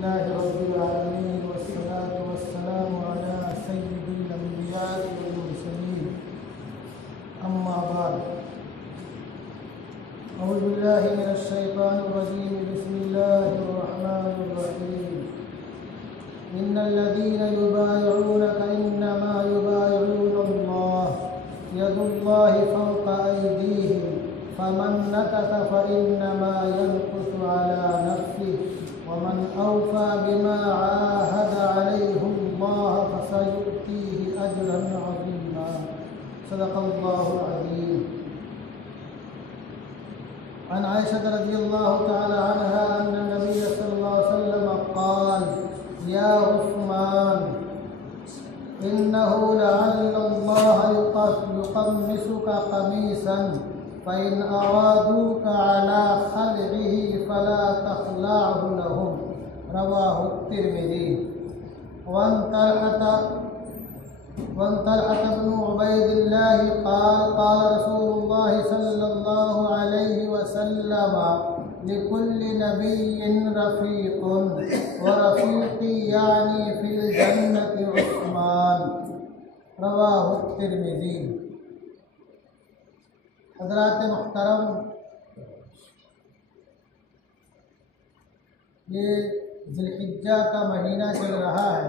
अल्हम्दुलिल्लाहि रब्बिल आलमीन वस्सलातु वस्सलामु अला सय्यिदिल अंबिया'i वल मुरसलीन अम्मा बाद अऊज़ु बिल्लाहि मिनश शैतानिर रजीम बिस्मिल्लाहिर रहमानिर रहीम इन्नल लज़ीना युबाyi'ूनका इन्नमा युबाyi'ूनल्लाह यदुल्लाहि फ़ौक़ा अयदीहिम फमन नकसा फ़इन्नमा यनकुसु अला नफ़्सिहि वमन औफ़ा बिमा आहाद अलैहिल्लाह फसयु'तीहि अजरन अज़ीमा सदक़ल्लाहुल अज़ीम। अन आयशा रज़ियल्लाहु तआला अन्हा अन्ना नबिय्य सल्लल्लाहु अलैहि वसल्लम क़ाल या उस्मान इन्नहु लअल्लल्लाह युक़म्मिसुका क़मीसन फ़इन अरादूका अला ख़लइही फ़ला तख़लअहु लहुम रवाहु तिर्मिज़ी। वन तलहत इब्न उबैदिल्लाह क़ाल क़ाल रसूलुल्लाह सल्लल्लाहु अलैहि वसल्लम लिकुल्लि नबिय्यिन रफ़ीक़ुन व रफ़ीक़ी यानी फ़िल जन्नति उस्मान रवाहु तिर्मिज़ी। हज़रात मुहतरम, ये ज़िलहिज्जा का महीना चल रहा है।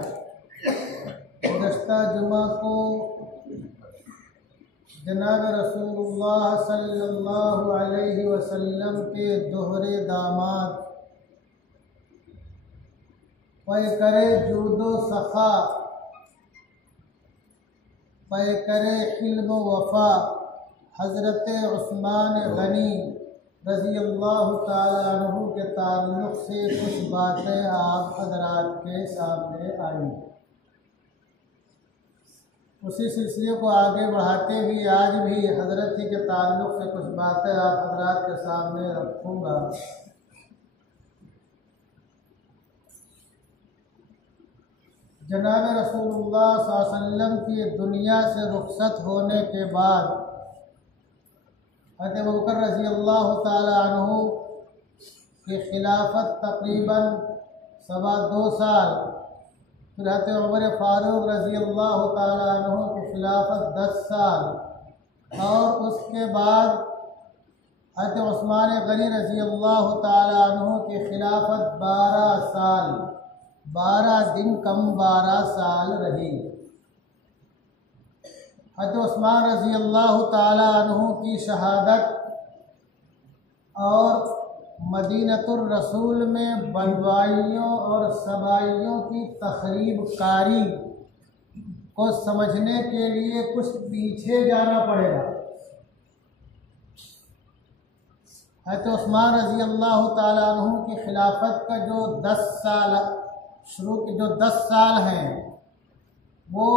गुज़श्ता जुमा को जनाब रसूलुल्लाह सल्लल्लाहु अलैहि वसल्लम के दोहरे दामाद पैकरे जूदो सखा पैकरे हिल्म वफ़ा हज़रत उस्मान गनी रज़ियल्लाहु ताला अन्हु के ताल्लुक़ से कुछ बातें आप हज़रात के सामने आई। उसी सिलसिले को आगे बढ़ाते हुए आज भी हज़रत ही के ताल्लुक़ से कुछ बातें आप हज़रात के सामने रखूँगा। जनाब रसूलुल्लाह सल्लल्लाहु अलैहि वसल्लम की दुनिया से रुखसत होने के बाद हज़रत अबू बकर रज़ियल्लाहु ताला अन्हु की खिलाफत तकरीबन 2.25 साल, फिर हज़रत उमर फ़ारूक रज़ियल्लाहु ताला अन्हु की खिलाफत 10 साल और उसके बाद हज़रत उस्मान गनी रज़ियल्लाहु ताला अन्हु की खिलाफत 12 साल 12 दिन कम 12 साल रही। हज़रत उस्मान रज़ियल्लाहु ताला अन्हु की शहादत और मदीनतुर रसूल में बलवाइयों और सबाइयों की तख़रीब कारी को समझने के लिए कुछ पीछे जाना पड़ेगा। हज़रत उस्मान रज़ियल्लाहु ताला अन्हु की खिलाफत का जो 10 साल शुरू के जो 10 साल हैं वो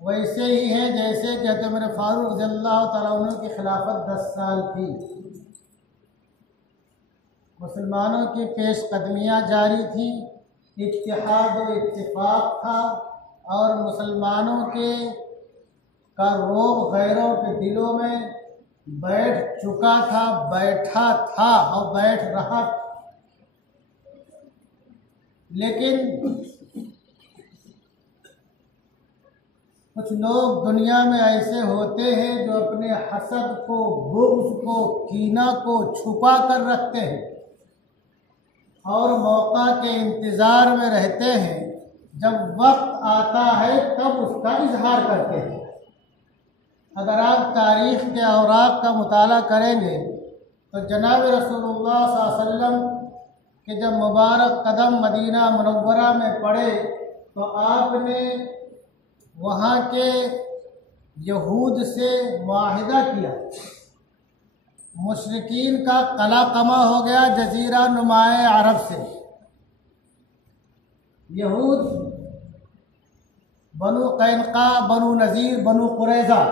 वैसे ही हैं जैसे कि हज़रत उमर फ़ारूक रज़ियल्लाहु ताला अन्हु की खिलाफत 10 साल थी। मुसलमानों की पेशकदमियाँ जारी थी, इत्तिहाद व इत्तिफ़ाक़ था और मुसलमानों के का रोब गैरों के दिलों में बैठ चुका था, बैठा था और बैठ रहा। लेकिन कुछ लोग दुनिया में ऐसे होते हैं जो अपने हसद को, बुग़्ज़ को, कीना को छुपा कर रखते हैं और मौका के इंतज़ार में रहते हैं। जब वक्त आता है तब उसका इजहार करते हैं। अगर आप तारीख़ के औराक़ का मुताला करेंगे तो जनाब रसूलुल्लाह सल्लल्लाहु अलैहि वसल्लम के जब मुबारक कदम मदीना मुनव्वरा में पड़े तो आपने वहाँ के यहूद से मुआहिदा किया। मुशरिकीन का कला कमा हो गया जजीरा नुमाए अरब से। यहूद बनु कैनका, बनु नज़ीर, बनु कुरैज़ा,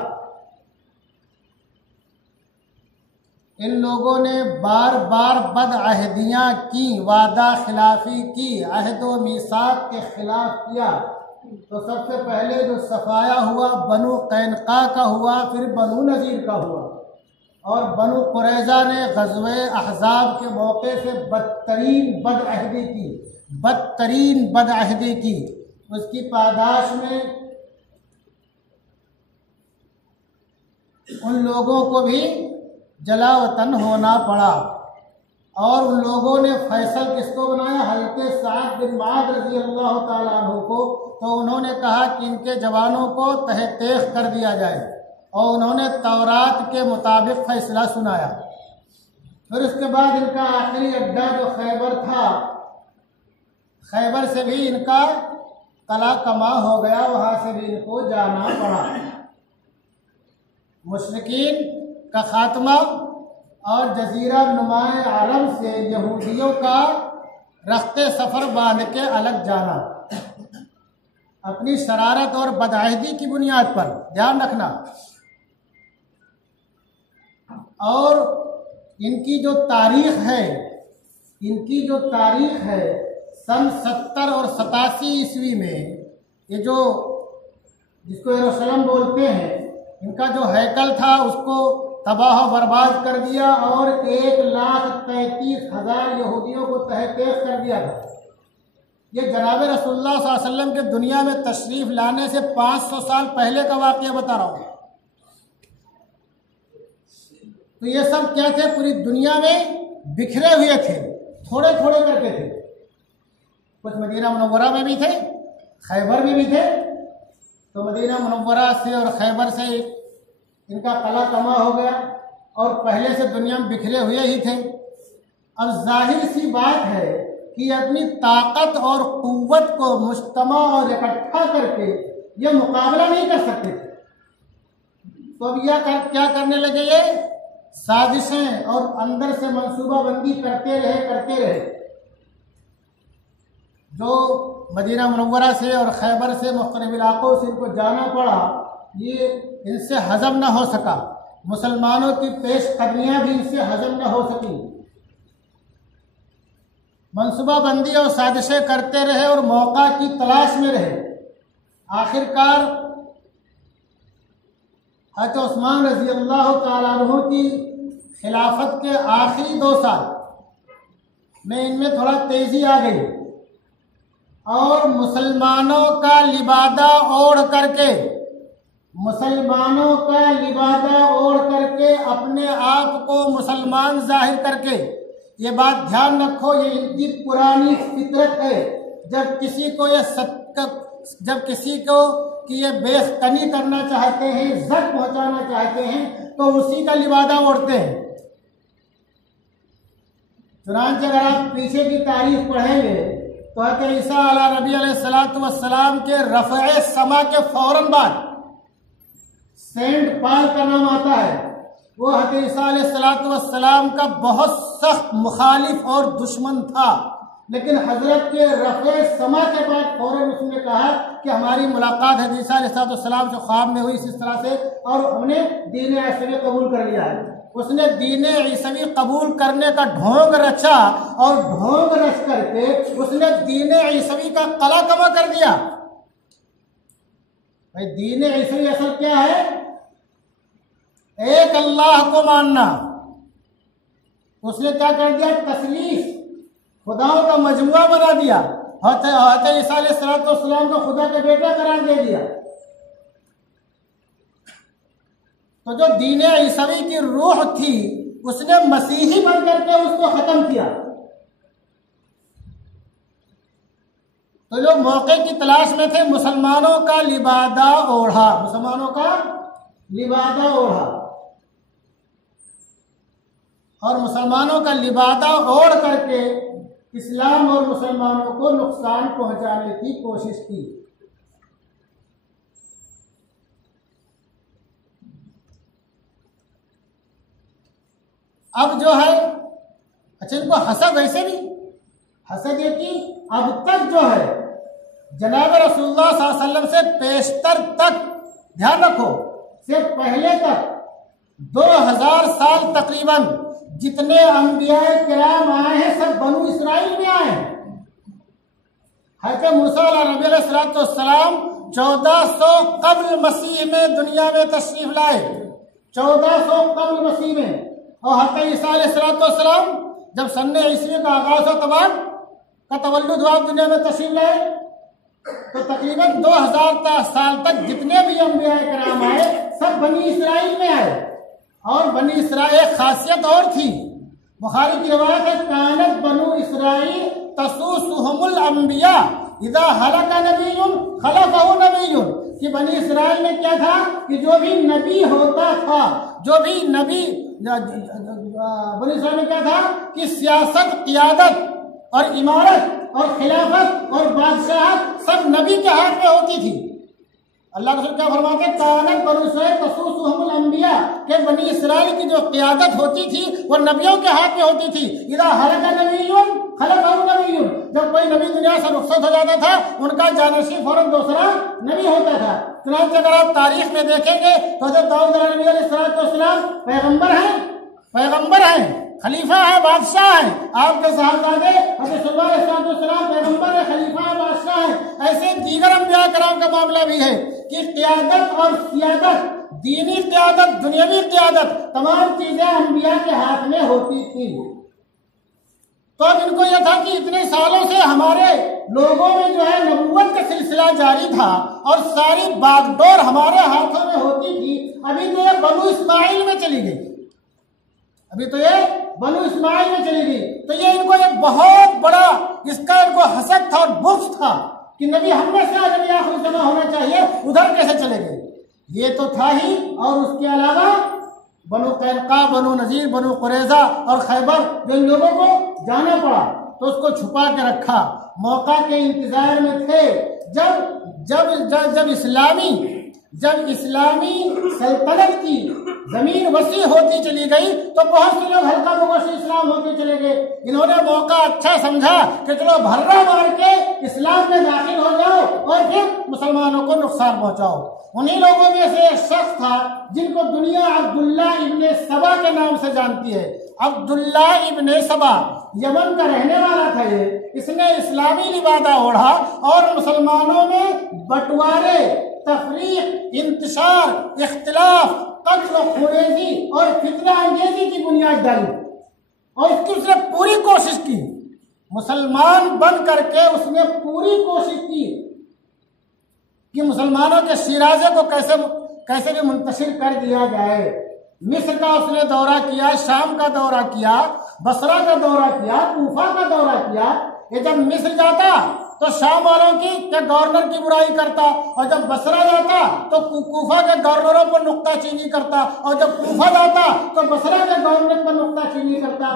इन लोगों ने बार बार बदअहदियाँ की, वादा खिलाफ़ी की, अहद व मीसाक के ख़िलाफ़ किया। तो सबसे पहले जो सफ़ाया हुआ बनु कैनका का हुआ, फिर बनु नज़ीर का हुआ और बनु कुरैज़ा ने ग़ज़वे अहज़ाब के मौके से बदतरीन बदअहदी की। उसकी पादाश में उन लोगों को भी जलावतन होना पड़ा और उन लोगों ने फैसल किसको बनाया? हज़रत साद बिन मुआज़ रज़ी अल्लाह ताला अन्हु को। तो उन्होंने कहा कि इनके जवानों को तहतेख कर दिया जाए और उन्होंने तौरात के मुताबिक फैसला सुनाया। फिर उसके बाद इनका आखिरी अड्डा जो खैबर था, खैबर से भी इनका कला कमा हो गया, वहाँ से भी इनको जाना पड़ा। मुशरिकीन का खात्मा और जजीरा नुमाए आलम से यहूदियों का रख्ते सफ़र बांध के अलग जाना, अपनी शरारत और बदअहदी की बुनियाद पर, ध्यान रखना। और इनकी जो तारीख है सन 70 और 87 ईस्वी में, ये जो जिसको यरूशलेम बोलते हैं, इनका जो हैकल था उसको तबाह बर्बाद कर दिया और 1,33,000 यहूदियों को तहतेख कर दिया था। ये जनाब रसूलुल्लाह सल्लल्लाहु अलैहि वसल्लम के दुनिया में तशरीफ लाने से 500 साल पहले का वाक़या बता रहा हूँ। तो ये सब क्या थे? पूरी दुनिया में बिखरे हुए थे, थोड़े थोड़े करके थे। कुछ मदीना मुनव्वरा में भी थे, खैबर में भी थे। तो मदीना मुनव्वरा से और खैबर से इनका कला कमा हो गया और पहले से दुनिया में बिखरे हुए ही थे। अब जाहिर सी बात है कि अपनी ताकत और कुव्वत को मुज्तमा और इकट्ठा करके ये मुकाबला नहीं कर सकते थे। तो अब क्या करने लगे? ये साजिशें और अंदर से मंसूबाबंदी करते रहे। जो मदीना मुनव्वरा से और खैबर से मुख्तलिफ इलाकों से इनको जाना पड़ा, ये इनसे हजम न हो सका। मुसलमानों की पेशकदमियाँ भी इनसे हजम न हो सकी। मंसूबाबंदी और साजिशें करते रहे और मौका की तलाश में रहे। आखिरकार हज़रत उस्मान रज़ी अल्लाह तआला अन्हु की खिलाफत के आखिरी 2 साल में इनमें थोड़ा तेजी आ गई और मुसलमानों का लिबादा ओढ़ करके अपने आप को मुसलमान जाहिर करके, ये बात ध्यान रखो, ये इनकी पुरानी फितरत है। जब किसी को कि ये बेख्तनी करना चाहते हैं, इज्जत पहुंचाना चाहते हैं, तो उसी का लिबादा ओढ़ते हैं। चुनांचे अगर आप पीछे की तारीख पढ़ेंगे तो हज़रत ईसा अला नबी अलैहिस्सलातु वस्सलाम के रफ़े समा के फौरन बाद सेंट पॉल का नाम आता है। वो हज़रत ईसा अलैहिस्सलातु वस्सलाम का बहुत सख्त मुखालिफ और दुश्मन था, लेकिन हजरत के रफ़े समा के बाद फौरन उसने कहा कि हमारी मुलाकात हज़रत ईसा अलैहिस्सलाम से ख्वाब में हुई इस तरह से, और हमने दीन ईसावी कबूल कर लिया है। उसने दीन ईसावी कबूल करने का ढोंग रचा और ढोंग रच करके उसने दीन ईसावी का कला कमा कर दिया। भाई दीन ईसावी असल क्या है? एक अल्लाह को मानना। उसने क्या कर दिया? तस्लीस, खुदाओं का मजमुआ बना दिया। हज़रत ईसा अलैहिस्सलाम को खुदा का बेटा करार दे दिया। तो जो दीन ईसावी की रूह थी उसने मसीही बन करके उसको खत्म किया। तो लोग मौके की तलाश में थे, मुसलमानों का लिबादा ओढ़ा और मुसलमानों का लिबादा ओढ़ करके इस्लाम और मुसलमानों को नुकसान पहुंचाने की कोशिश की। अब जो है, अच्छा इनको हसद ऐसे नहीं, हसद ये कि अब तक जो है जनाब रसूलुल्लाह सल्लल्लाहु अलैहि वसल्लम से पेशतर तक, ध्यान रखो, से पहले तक 2000 साल तकरीबन जितने अंबिया किराम आए हैं सब बनु इसराइल में आए हैं। हज़रत मूसा नबी अलैहिस्सलाम 1400 कब्ल मसीह में दुनिया में तशरीफ लाए। 1400 कब्ल मसीह में, और हज़रत ईसा अलैहिस्सलाम जब सन्ने ईस्वी का आगाज़ और तबाक का तवल्लुद हुआ दुनिया में तशरीफ लाए, तो तकरीबन 2000 साल तक जितने भी अंबिया किराम आए सब बनी इसराइल में आए। और बनी इसराइल एक खासियत और थी, बुखारी की रिवायत है, कानत बनु इसराइल तसूसुहुमुल अंबिया इदा हलका नबियुन खलफहु नबियुन, कि बनी इसराइल में क्या था कि जो भी नबी होता था, जो भी नबी बनी इसराइल में क्या था कि सियासत, क़ियादत और इमारत और खिलाफत और बादशाहत सब नबी के हाथ में होती थी। अल्लाह रसूल क्या फरमाते हैं, कानत बनु इसराइल तसूसुहुमुल अंबिया, के बनी इसराइल की जो क़ियादत होती थी वो नबियों के हाथ में होती थी। इदा हलका नबियुन खलफहु नबियुन, जब कोई नबी दुनिया से रुखसत हो जाता था उनका जानशीन फौरन दूसरा नबी होता था। चुनांचे अगर आप तारीख में देखेंगे तो हज़रत दाऊद नबी अलैहिस्सलाम पैगंबर हैं, खलीफा है, बादशाह है। आपके साहबजादे हज़रत सुलेमान अलैहिस्सलाम पैगंबर है, खलीफा है, बादशाह है। ऐसे दीगर अंबिया किराम का मामला भी है कि क़ियादत और सियादत, दीनी क़ियादत, दुनियावी क़ियादत, तमाम चीजें अंबिया के हाथ में होती थी। तो अब इनको यह था कि इतने सालों से हमारे लोगों में जो है नबूवत का सिलसिला जारी था और सारी बागडोर हमारे हाथों में होती थी। अभी तो ये बनु इस्माइल में चली गई, अभी तो ये बनु इस्माइल में चली गई। तो ये इनको एक बहुत बड़ा इसका इनको हसद था और बुग़्ज़ था कि नबी हमें से नबी आखिरी ज़माना होना चाहिए, उधर कैसे चले गए। ये तो था ही, और उसके अलावा बनु कैनुका, बनु नज़ीर, बनु कुरैज़ा और खैबर, जिन लोगों को जाना पड़ा तो उसको छुपा के रखा, मौका के इंतजार में थे। जब इस्लामी सल्तनत की जमीन वसी होती चली गई तो बहुत से लोग हल्का मुगल से इस्लाम होते चले गए। इन्होंने मौका अच्छा समझा कि चलो भर्रा मार के इस्लाम में दाखिल हो जाओ और फिर मुसलमानों को नुकसान पहुंचाओ। उन्हीं लोगों में से एक शख्स था जिनको दुनिया अब्दुल्ला इब्ने सबा के नाम से जानती है। अब्दुल्ला इब्ने सबा यमन का रहने वाला था। इसने इस्लामी लिबादा ओढ़ा और मुसलमानों में बंटवारे, तफरीक, इंतशार, इख्तिलाफ, कत्ल, खुरेजी और फितना अंगेजी की बुनियाद डाली और उसकी उसने पूरी कोशिश की। मुसलमान बन करके उसने पूरी कोशिश की कि मुसलमानों के शिराजे को कैसे भी मुंतशिर कर दिया जाए। मिस्र का उसने दौरा किया, शाम का दौरा किया, बसरा का दौरा किया, कूफा का दौरा किया। ये जब मिस्र जाता तो शाम वालों की क्या गवर्नर की बुराई करता, और जब बसरा जाता तो कूफा के गवर्नरों पर नुक्ताचीनी करता, और जब कूफा जाता तो बसरा के गवर्नर पर नुक्ताचीनी करता।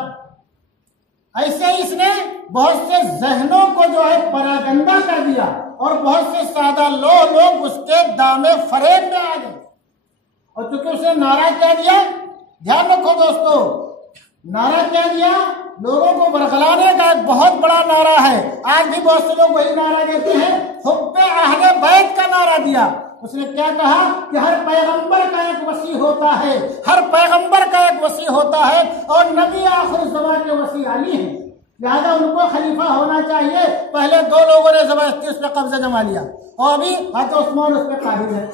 ऐसे ही इसने बहुत से जहनों को जो है परागंदा कर दिया और बहुत से सादा लोग उसके दामे फरेब में आ गए। और चूंकि उसने नारा क्या दिया, ध्यान रखो दोस्तों, नारा क्या दिया, लोगों को बरगलाने का एक बहुत बड़ा नारा है। आज भी बहुत से लोग वही नारा देते हैं, हुब्बे अहले बैत का नारा दिया। उसने क्या कहा कि हर पैगंबर का एक वसी होता है, हर पैगंबर का एक वसी होता है और नबी आखिर ज़मान के वसी अली है, लिहाजा उनको खलीफा होना चाहिए। पहले 2 लोगों ने जबरदस्ती उस पर कब्जा जमा लिया और अभी हज़रत उस्मान उस पर काबिल है।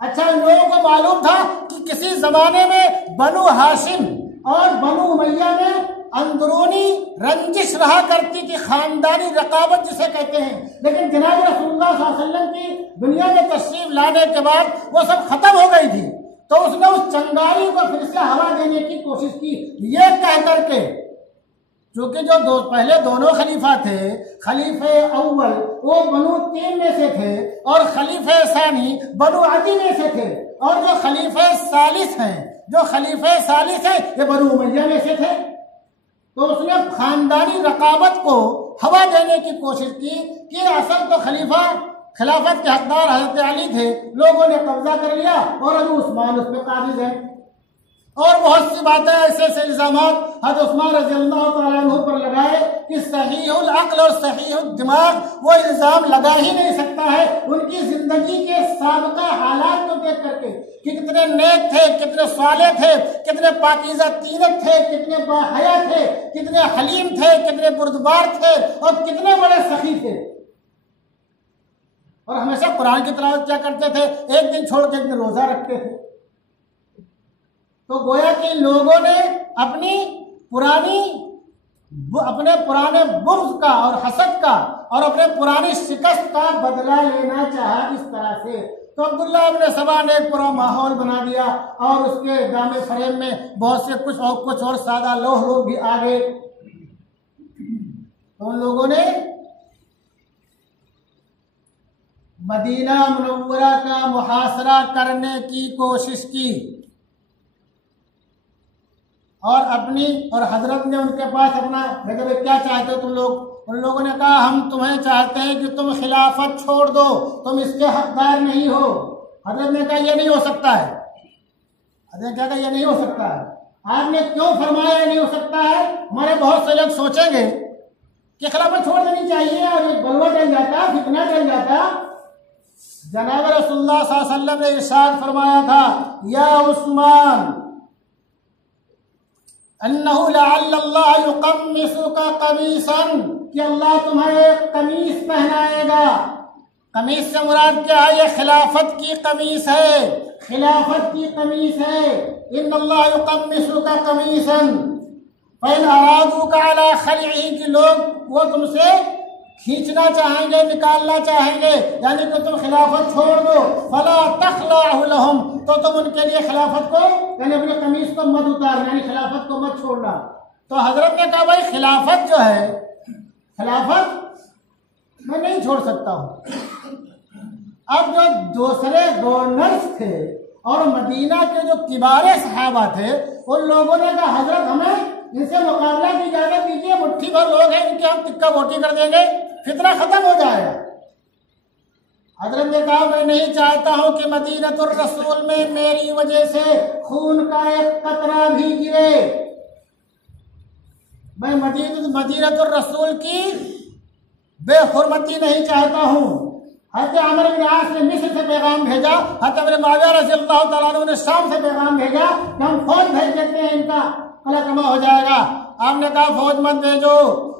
अच्छा, इन लोगों को मालूम था कि किसी जमाने में बनु हाशिम और बनु उमैया में अंदरूनी रंजिश रहा करती थी, खानदानी रकाबत जिसे कहते हैं। लेकिन जनाब रसूलुल्लाह सल्लल्लाहु अलैहि वसल्लम की दुनिया में तशरीफ लाने के बाद वो सब खत्म हो गई थी। तो उसने उस चंगारी को फिर से हवा देने की कोशिश की, ये कह करके, क्योंकि जो पहले दोनों खलीफा थे, खलीफे अव्वल वो बनु तीन में से थे और खलीफे सानी बनु अदी में से थे, और जो खलीफे सालिस हैं ये बनु उमैया में से थे। तो उसने खानदानी रकाबत को हवा देने की कोशिश की कि असल तो खिलाफत के हकदार हजरत अली थे, लोगों ने कब्जा कर लिया और अभी उस्मान उस पर काबिज है। और बहुत सी बातें ऐसे इल्जाम हज़रत उस्मान रज़ियल्लाहु तआला अन्हु पर लगाए कि सहीहुल अक्ल और सहीहुल दिमाग वो इल्जाम लगा ही नहीं सकता है। उनकी जिंदगी के साबिक़ा हालात को देख करके कि कितने नेक थे, कितने साले थे, कितने पाकीज़ा तीनत थे, कितने बाहया थे, कितने हलीम थे, कितने बुर्दबार थे और कितने बड़े सखी थे। और हमेशा कुरान की तिलावत क्या करते थे, एक दिन छोड़ के एक दिन रोजा रखते थे। तो गोया कि लोगों ने अपने पुराने बुग़्ज़ का और हसद का और अपने पुरानी शिकस्त का बदला लेना चाहा इस तरह से। तो अब्दुल्लाह इब्न सबा ने एक पूरा माहौल बना दिया और उसके दामे फरेम में बहुत से कुछ और सादा लोग भी आ गए। तो उन लोगों ने मदीना मुनव्वरा का मुहासरा करने की कोशिश की और हजरत ने उनके पास अपना भाई क्या चाहते हो तुम लोग? उन लोगों ने कहा हम तुम्हें चाहते हैं कि तुम खिलाफत छोड़ दो, तुम इसके हकदार नहीं हो। हजरत ने कहा यह नहीं हो सकता है। हजरत ने क्या कहा? यह नहीं हो सकता है। आपने क्यों फरमाया यह नहीं हो सकता है? हमारे बहुत से लोग सोचेंगे कि खिलाफत छोड़ देनी चाहिए और एक बलवा चल जाता, फितना चल जाता। जनाब रसूलुल्लाह सल्लल्लाहु अलैहि वसल्लम ने इरशाद फरमाया था, या उस्मान अन्नहु लअल्लल्लाह युक़म्मिसुका कमीसन, कि अल्लाह तुम्हें एक कमीज पहनाएगा। कमीज से मुराद क्या है? ये खिलाफत की कमीज है, खिलाफत की कमीज है। इन्नल्लाह युक़म्मिसुका कमीसन फ़इन अरादूका अला ख़लइही, कि लोग वो तुमसे खींचना चाहेंगे, निकालना चाहेंगे, यानी कि तुम खिलाफत छोड़ दो। फला तख़लअहु लहुम, तो तुम उनके लिए खिलाफत को यानी अपने कमीज को मत उतारना, यानी खिलाफत को मत छोड़ना। तो हजरत ने कहा भाई खिलाफत जो है, खिलाफत मैं नहीं छोड़ सकता हूं। अब जो दूसरे गवर्नर्स थे और मदीना के जो किबारे सहाबा थे, उन लोगों ने कहा हजरत हमें इनसे मुकाबला की इजाजत दीजिए, मुट्ठी भर लोग हैं, इनके हम टिक्का बोटी कर देंगे, फितना खत्म हो जाएगा। हजरत ने कहा मैं नहीं चाहता हूं कि मदीनतुर रसूल में मेरी वजह से खून का एक कतरा भी गिरे। मैं मदीनतुर रसूल की बेहुरमती नहीं चाहता हूं। हज़रत अमर इब्न आस ने मिस्र से पैगाम भेजा, हज़रत अबू मुआविया रज़ियल्लाहु तआला अन्हु ने शाम से पैगाम भेजा कि हम फौज भेज देते हैं, इनका कलकमा हो जाएगा। आपने कहा फौज मत भेजो,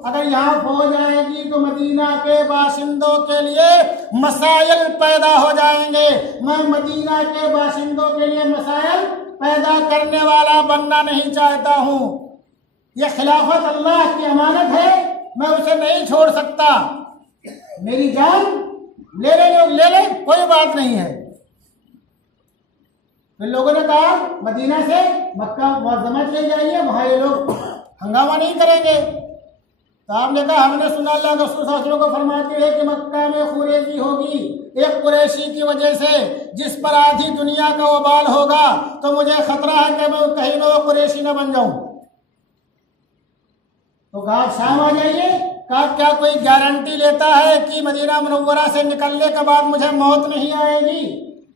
अगर यहाँ फौज आएगी तो मदीना के बाशिंदों के लिए मसाइल पैदा हो जाएंगे। मैं मदीना के बाशिंदों के लिए मसाइल पैदा करने वाला बनना नहीं चाहता हूँ। यह खिलाफत अल्लाह की अमानत है, मैं उसे नहीं छोड़ सकता। मेरी जान ले ले लोग, ले ले, कोई बात नहीं है। फिर लोगों ने कहा मदीना से मक्का मुअज़्ज़मा चले जाइए, वहां ये लोग हंगामा नहीं करेंगे। तो आपने कहा हमने सुना अल्लाह के रसूल सल्लल्लाहु अलैहि वसल्लम को फरमाते हैं कि मक्का में खुरेशी होगी, एक कुरैशी की वजह से जिस पर आधी दुनिया का वबाल होगा, तो मुझे खतरा है कि मैं कहीं वो कुरैशी न बन जाऊं। तो कहा शाम आ जाइए। कहा क्या कोई गारंटी लेता है कि मदीना मुनव्वरा से निकलने के बाद मुझे मौत नहीं आएगी?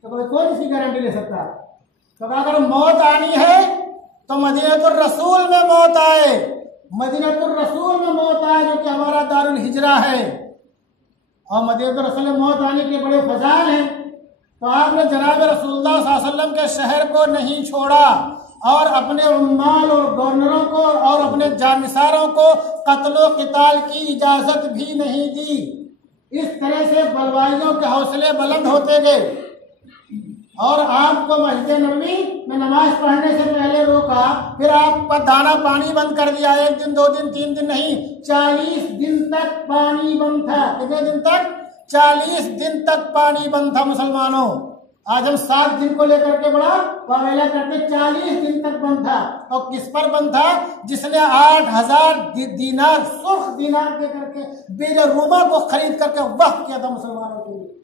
तो कोई कौन इसकी गारंटी ले सकता है? तो कहा अगर मौत आनी है तो मदीनतुर रसूल में मौत आए, मदीनतुर रसूल में मौत आए, जो कि हमारा दारुल हिजरा है, और मदीनतुर रसूल में मौत आने के बड़े फजाल हैं। तो आपने जनाब रसूलुल्लाह सल्लल्लाहु अलैहि वसल्लम के शहर को नहीं छोड़ा और अपने उम्माल और गवर्नरों को और अपने जानिसारों को कत्लो क़िताल की इजाजत भी नहीं दी। इस तरह से बलवाइयों के हौसले बुलंद होते गए और आपको मस्जिद नबवी में नमाज पढ़ने से पहले रोका, फिर आप पर दाना पानी बंद कर दिया। 1 दिन 2 दिन 3 दिन नहीं, 40 दिन तक पानी बंद था। कितने दिन तक? 40 दिन तक पानी बंद था। मुसलमानों, आज हम 7 दिन को लेकर के बड़ा वावेला करते, 40 दिन तक बंद था। और किस पर बंद था? जिसने 8000 दीनार, सुर्ख दीनार दे करके बेजर रूमा को खरीद करके वक्फ किया था मुसलमानों के लिए।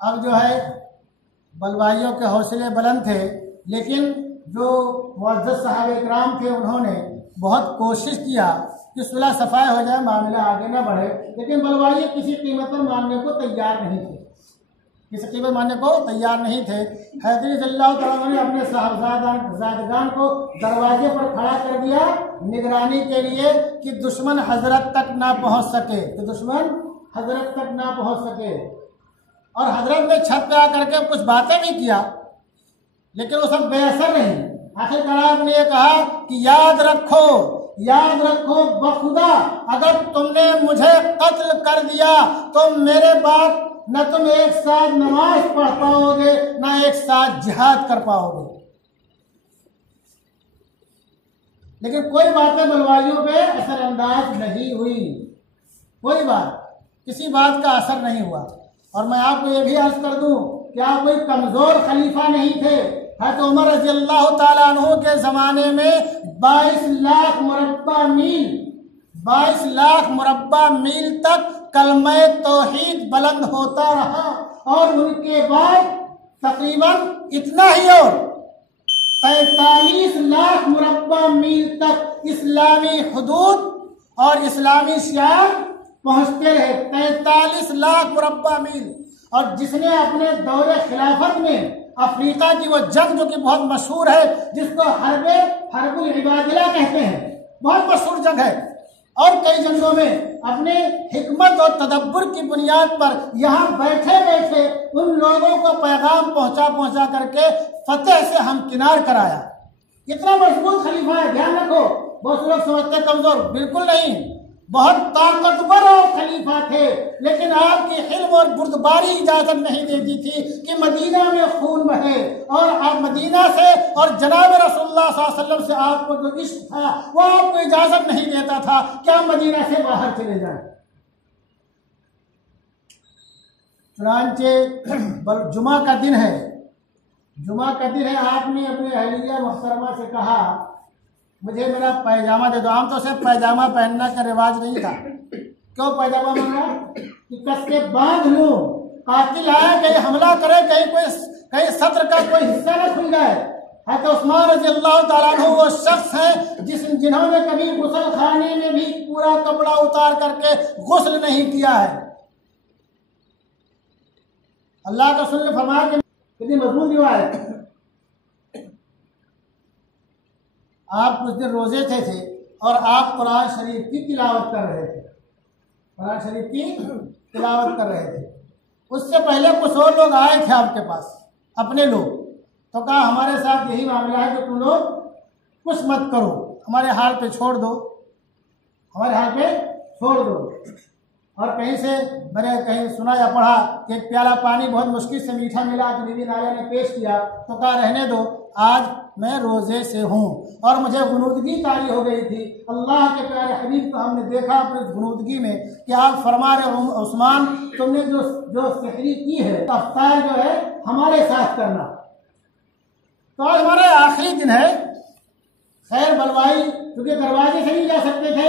अब जो है बलवाइयों के हौसले बुलंद थे, लेकिन जो मुअज़्ज़ज़ सहाबा इकराम थे उन्होंने बहुत कोशिश किया कि सुलह सफाई हो जाए, मामला आगे न बढ़े, लेकिन बलवाई किसी कीमत पर मानने को तैयार नहीं थे, किसी कीमत मानने को तैयार नहीं थे। हैदर रज़ियल्लाहु तआला ने अपने साहबजादगान को दरवाजे पर खड़ा कर दिया निगरानी के लिए कि दुश्मन हजरत तक ना पहुंच सके, तो दुश्मन हजरत तक ना पहुंच सके। और हजरत ने छत पे आकर के कुछ बातें भी किया, लेकिन वो सब बेअसर नहीं। आखिरकार आपने ये कहा कि याद रखो बखुदा, अगर तुमने मुझे कत्ल कर दिया तो मेरे बाद न तुम एक साथ नमाज पढ़ पाओगे, न एक साथ जिहाद कर पाओगे। लेकिन कोई बातें बलवाइयों पे असरअंदाज नहीं हुई, कोई बात, किसी बात का असर नहीं हुआ। और मैं आपको ये भी अर्ज कर दूं कि आप कोई कमजोर खलीफा नहीं थे। हज़रत उमर रज़ी अल्लाह ताला अन्हु के ज़माने में 22 लाख मुरब्बा मील तक कलमा तौहीद बुलंद होता रहा, और उनके बाद तकरीबन इतना ही और 43 लाख मुरब्बा मील तक इस्लामी हुदूद और इस्लामी शियार पहुंचते रहे। 43 लाख मुरब्बा मील। और जिसने अपने दौरे खिलाफत में अफ्रीका की वो जंग जो कि बहुत मशहूर है, जिसको हर्बुल इबादिला कहते हैं, बहुत मशहूर जंग है, और कई जंगों में अपने हिकमत और तदब्बर की बुनियाद पर यहाँ बैठे बैठे उन लोगों को पैगाम पहुंचा करके फतेह से हमकिनार कराया। इतना मजबूत खलीफा है, ध्यान रखो। बहुत लोग समझते कमजोर, बिल्कुल नहीं, बहुत ताकतवर खलीफा थे। लेकिन आपकी हिल्म और बुर्दबारी इजाजत नहीं देती थी कि मदीना में खून बहे, और आप मदीना से और जनाब रसूलुल्लाह सल्लल्लाहु अलैहि वसल्लम से आपको जो इश्क था वो आपको इजाजत नहीं देता था कि आप मदीना से बाहर चले जाएं। चुनांचे जुमा का दिन है, आपने अपने अहलिया मुहतरमा से कहा मुझे मेरा पैजामा दे दो। आमतौर से पैजामा पहनना का रिवाज नहीं था। क्यों पैजामा मांगा? कि कस के बांध लूं, कातिल आया कहीं हमला करे, कहीं सत्र का कोई हिस्सा न खुल जाए। हज़रत उस्मान रज़ी अल्लाह ताला अन्हु वो शख्स है जिन्होंने कभी गुस्ल खाने में भी पूरा कपड़ा उतार करके गुस्ल नहीं किया है। अल्लाह का रसूल ने फरमाया कि कितनी मजबूत रिवायत। आप कुछ दिन रोजे थे और आप कुरान शरीफ की तिलावत कर रहे थे। उससे पहले कुछ और लोग आए थे आपके पास, अपने लोग, तो कहा हमारे साथ यही मामला है कि तुम लोग कुछ मत करो, हमारे हाल पे छोड़ दो। और मैंने कहीं सुना या पढ़ा कि एक प्याला पानी बहुत मुश्किल से मीठा मिला कि बीबी नाया ने पेश किया, तो कहा रहने दो, आज मैं रोजे से हूँ और मुझे गुनूदगी तारी हो गई थी। अल्लाह के प्यारे हबीब को हमने देखा अपनी गुनूदगी में कि आप फरमा रहे उस्मान तुमने जो सहरी की है, अफ्तार जो है हमारे साथ करना। तो आज हमारा आखिरी दिन है। खैर बलवाई क्योंकि दरवाजे से नहीं जा सकते थे,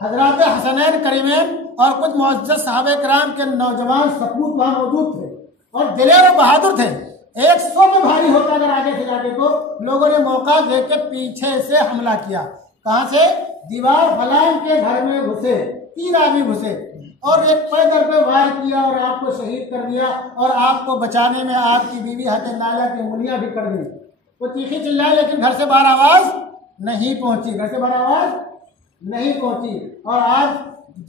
हजरात हसनैन करीमैन और कुछ मुअज्जज सहाबे किराम के नौजवान सपूत वहां मौजूद थे और दिलेर और बहादुर थे। 100 में भारी होता अगर आगे से जाके, तो लोगों ने मौका देख के पीछे से हमला किया। कहां से? दीवार फलाम के घर में घुसे, 3 आदमी घुसे और एक पैदल पे वार किया और आपको शहीद कर दिया। और आपको बचाने में आपकी बीवी हज़रत नाला की उंगलियां भी कट गई। वो चीखी चिल्लाई लेकिन घर से बाहर आवाज नहीं पहुंची। और आज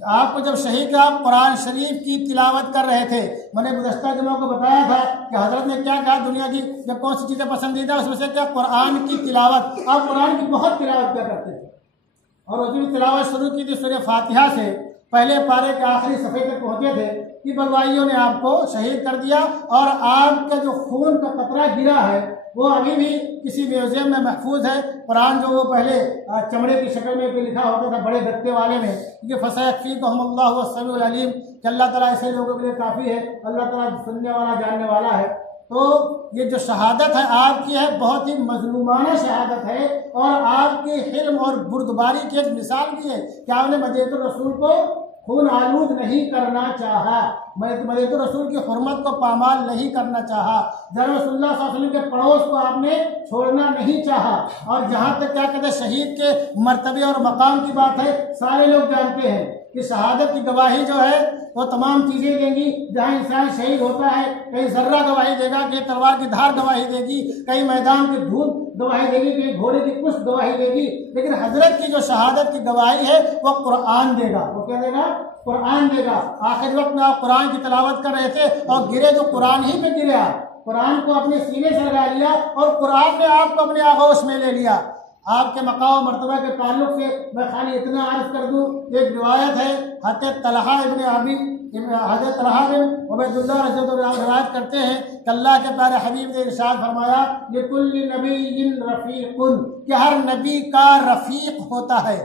आपको जब शहीद आप कुरान शरीफ की तिलावत कर रहे थे, मैंने गुज़श्ता जुमा को बताया था कि हजरत ने क्या कहा, दुनिया की जब कौन सी चीज़ें पसंदीदा उसमें से क्या कुरान की तिलावत। आप कुरान की बहुत तिलावत क्या करते थे और उसकी तिलावत शुरू की थी सूरह फातिहा से, पहले पारे के आखिरी सफ़े तक पहुँचे थे कि बलवाइयों ने आपको शहीद कर दिया। और आपका जो खून का कतरा गिरा है वो अभी भी किसी म्यूजियम में महफूज है। कुरान जो वो पहले चमड़े की शक्ल में लिखा होता था बड़े गत्ते वाले में, क्योंकि फसयकफ़ीकुहुमुल्लाहु वस्समीउल अलीम, कि अल्लाह ताला ऐसे लोगों के लिए काफ़ी है, अल्लाह ताला सुनने वाला जानने वाला है। तो ये जो शहादत है आपकी है, बहुत ही मजलूमाना शहादत है और आपकी हिल्म और बुर्दबारी की एक मिसाल भी है कि आपने मदीनतुर रसूल को खून आलूद नहीं करना चाहा, मदीनतुर रसूल की हुर्मत को पामाल नहीं करना चाहा, जनाब रसूलुल्लाह सल्लल्लाहु अलैहि वसल्लम के पड़ोस को आपने छोड़ना नहीं चाहा। और जहाँ तक क्या कहते हैं शहीद के मर्तबे और मकाम की बात है, सारे लोग जानते हैं कि शहादत की गवाही जो है वो तमाम चीज़ें देंगी। जहाँ इंसान शहीद होता है, कहीं जर्रा गवाही देगा, कहीं तलवार की धार गवाही देगी, कहीं मैदान की धूप गवाही देगी, कहीं घोड़े की पुष्ट गवाही देगी। लेकिन हजरत की जो शहादत की गवाही है वो कुरान देगा। वो क्या देगा? कुरान देगा। आखिर वक्त में आप कुरान की तिलावत कर रहे थे और गिरे तो कुरान ही पे गिरे, आप कुरान को अपने सीने से लगा लिया और कुरान ने आपको अपने आगोश में ले लिया। आपके मकाम मर्तबा के ताल्लुक से मैं खाली इतना अर्ज कर दूं, एक रिवायत है हज़रत तलहा इब्न अबी हज़रत तलहा बिन उबैदुल्लाह रज़ियल्लाहु अन्हु रिवायत करते हैं कि अल्लाह के प्यारे हबीब ने इरशाद फरमाया लिकुल्लि नबिय्यिन रफ़ीक़ुन, कि हर नबी का रफ़ीक होता है,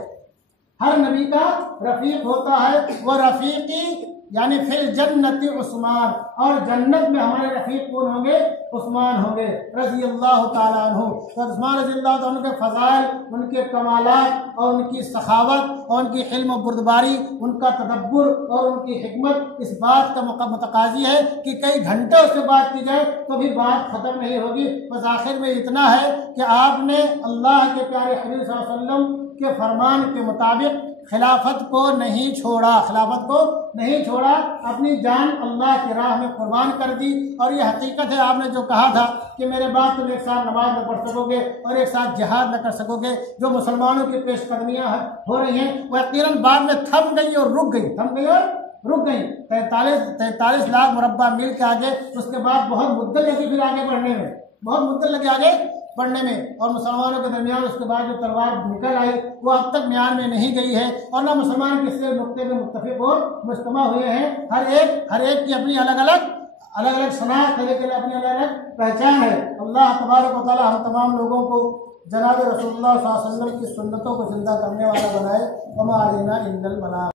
हर नबी का रफ़ीक होता है। वह रफ़ीक़ी यानी फिल जन्नति उस्मान, और जन्नत में हमारे रफ़ीक कौन होंगे? उस्मान होंगे रज़ी अल्लाह ताला अन्हु। तो उस्मान रज़ी अल्लाह ताला अन्हु के फ़ज़ाइल, उनके कमालात और उनकी सखावत और उनकी इल्म बुर्दबारी, उनका तदब्बुर और उनकी हिकमत इस बात का मुतकाज़ी है कि कई घंटे उससे बात की जाए तो भी बात ख़त्म नहीं होगी। बस आखिर में इतना है कि आपने अल्लाह के प्यारे हबीब सल्लल्लाहु अलैहि वसल्लम के फरमान के मुताबिक खिलाफत को नहीं छोड़ा, खिलाफत को नहीं छोड़ा, अपनी जान अल्लाह की राह में कुर्बान कर दी। और ये हकीकत है, आपने जो कहा था कि मेरे बाद तुम एक साथ नमाज न पढ़ सकोगे और एक साथ जिहाद न कर सकोगे, जो मुसलमानों की पेशकदमियाँ हो रही हैं वह यकीनन बाद में थम गई और रुक गई, थम गई और रुक गई। 43 लाख मुरब्बा मील के आगे, उसके बाद बहुत मुद्दत लगी फिर आगे बढ़ने में, बहुत मुद्दत लगी आगे बढ़ने में। और मुसलमानों के दरमियान उसके बाद जो तलवार निकल आई वो अब तक म्यान में नहीं गई है, और न मुसलमान किसी नुक्ते में मुत्तफिक और मुज्तमा हुए हैं। हर एक की अपनी अलग अलग शनाख्त है, लेकिन अपनी अलग अलग पहचान है। अल्लाह तबारक व तआला हम तमाम लोगों को जनाब रसूलुल्लाह सल्लल्लाहु अलैहि वसल्लम की सुन्नतों को जिंदा करने वाला बनाए। वमा अलैना इल्लल बलाग।